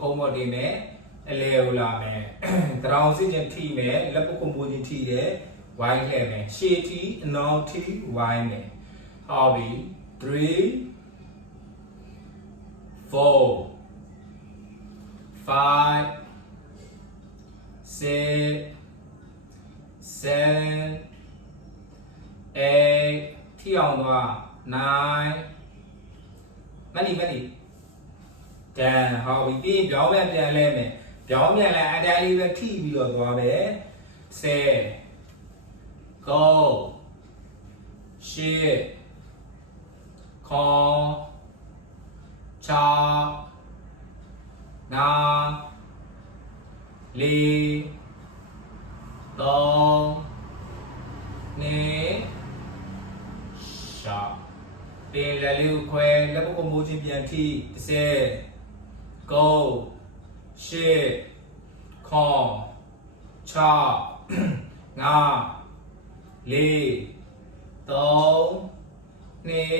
không một đi mẹ leo là mẹ tao xin chân thi mẹ lớp không mua gì thi đấy vài thẻ mẹ share thi no thi vài mẹ hobby 3 4 5 6 7 8 thiအောင်သွား9 မနီတန်ဟောပြီပြီးပြောင်းပြန်လဲမယ်ပြောင်းပြန်လဲအတိုင်းလေးပဲထိပြီးတော့သွားပဲ10 9 8 9 6 5 4 3 2 ရှာเป็นแล้วลูกแควแล้วพวกโมจิเปลี่ยนที่เซโกเชคอชางาลีตองนี่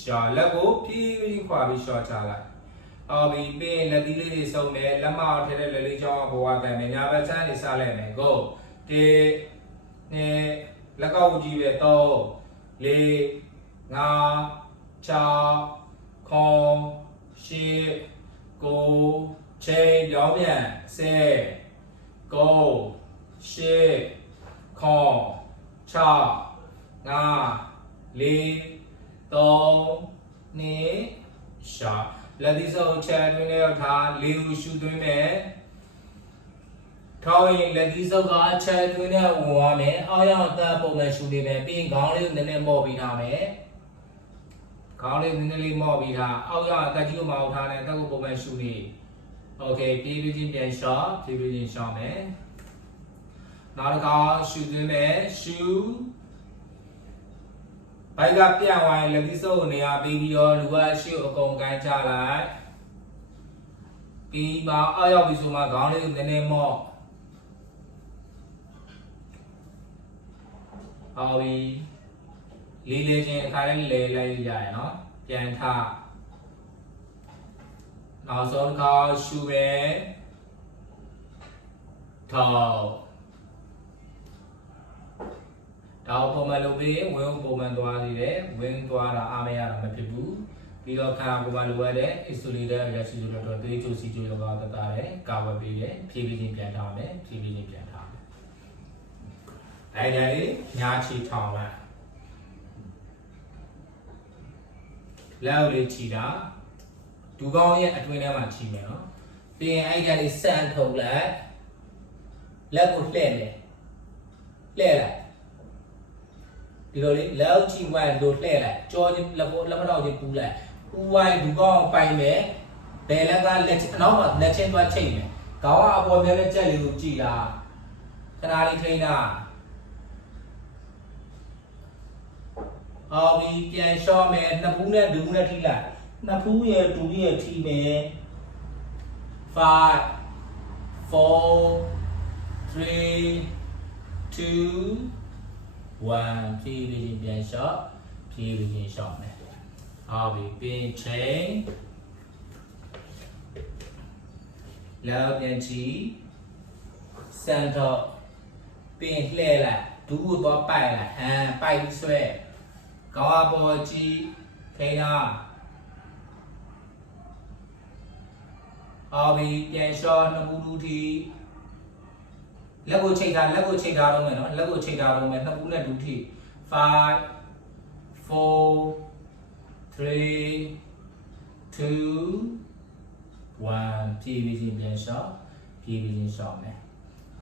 ရှာလက်ကိုဖြည်းဖြည်းခွာပြီးရှော့ချလိုက်အော်ပြီးပြင်လက်သီးလေးတွေစုံမယ်လက်မအောင်ထည့်တဲ့လက်လေးချောင်းဘဝတန်မယ်ညာဘက်ချမ်းနေစားလိုက်မယ်ကို1 2လက်ကောက်ကြည့်ပဲ3 4 5 6 9 10 9 ချိန်ပြောင်းပြန်10 9 10 9 6 5 4 3 2ရှာလက်သီးစုံချက်တွင်းနဲ့ထားလေးကိုရှူသွင်းမယ်ထောင်းရင်လက်သီးစုံကအချက်တွင်းနဲ့ဝင်သွားမယ်အောက်ရောက်အသက်ပုံမှန်ရှူနေမယ်ပြီးခေါင်းလေးကိုနည်းနည်းမော့ပြီးထားမယ်ခေါင်းလေးနည်းနည်းလေးမော့ပြီးထားအောက်ရောက်အသက်ကြီးကိုမအောင်ထားနဲ့အသက်ကိုပုံမှန်ရှူနေโอเคပြေးပြေးချင်းပြန်ရှော့ပြေးပြေးချင်းရှော့မယ်နောက်တစ်ခါရှူသွင်းမယ်ရှူဘိုက်ကပြန့်သွားရင်လက်သီးစုံကိုနေရာပေးပြီးတော့လူကရှေ့အကုန်ကိုင်းချလိုက်ပြီးမှအောက်ရောက်ပြီးဆိုမှခေါင်းလေးကိုနည်းနည်းမော့ဟောပြီးလေးလေးချင်းအခါလေးလဲလိုက်ရရနော်ပြန်ထနောက်ဆုံးတစ်ခါရှူပဲထောက်တောက်ပုံမှန်လုပ်ပြီးဝင်းပုံမှန်သွားသေးတယ်ဝင်းသွားတာအားမရတာမဖြစ်ဘူးပြီးတော့ခါပုံမှန်လိုရတဲ့ isolated ရရှိလို့တော့သေးချိုစီချိုရောတတ်တာတယ်ကာဝယ်ပေးတယ်ဖြည်းဖြည်းချင်းပြန်ထားမယ်ဖြည်းဖြည်းချင်းပြန်ထားမယ်အဲ့ဒါလေးညာချီထောင်လိုက်လောက်လေးချီတာဒူကောင်းရဲ့အတွင်းထဲမှာချီမယ်နော်ပြီးရင်အဲ့ဒါလေးစမ်းထုတ်လိုက်လက်ကိုလှည့်မယ်လှည့်လိုက်ဒီလိုလေးလောက်ချီဝိုင်းလို့လှည့်လိုက်ကြောချင်းလက်မတော့ချင်းပူးလိုက်ပူဝိုင်းဒူကောင်းပိုင်မယ်ဘယ်လက်ကလက်နောက်မှာလက်ချင်းသွားချိတ်မယ်ခေါင်းကအပေါ်မြဲတဲ့ကြက်လေးကိုကြည်လာခဏလေးထိန်းတာအော်ပြီးပြန်လျှော့မယ်နှစ်ဖူးနဲ့ဒူးနဲ့ထိလိုက်နှစ်ဖူးရဲ့ဒူးရဲ့ထိမယ်5 4 3 2 1 ဖြည်းဖြည်းချင်းပြန်လျှော့ဖြည်းဖြည်းချင်းလျှော့မယ်အော်ပြီးပြင်ချိန်လောက်ပြန်ချီစန်တော့ပြင်လှည့်လိုက်ဒူးကိုတော့ပိုက်လိုက်ပိုက်ဆွဲကောင်းအပေါ်ကြီးခိနာအော်ပြီးပြန်လျှော့နှစ်ခုလူတီလက်ကိုချိတ်ထားတော့မယ်နော်လက်ကိုချိတ်ထားတော့မယ်နှစ်ခုနဲ့ဒူတီ5 4 3 2 1ဖြည်းဖြည်းချင်းပြန်လျှော့ဖြည်းဖြည်းချင်းလျှော့မယ်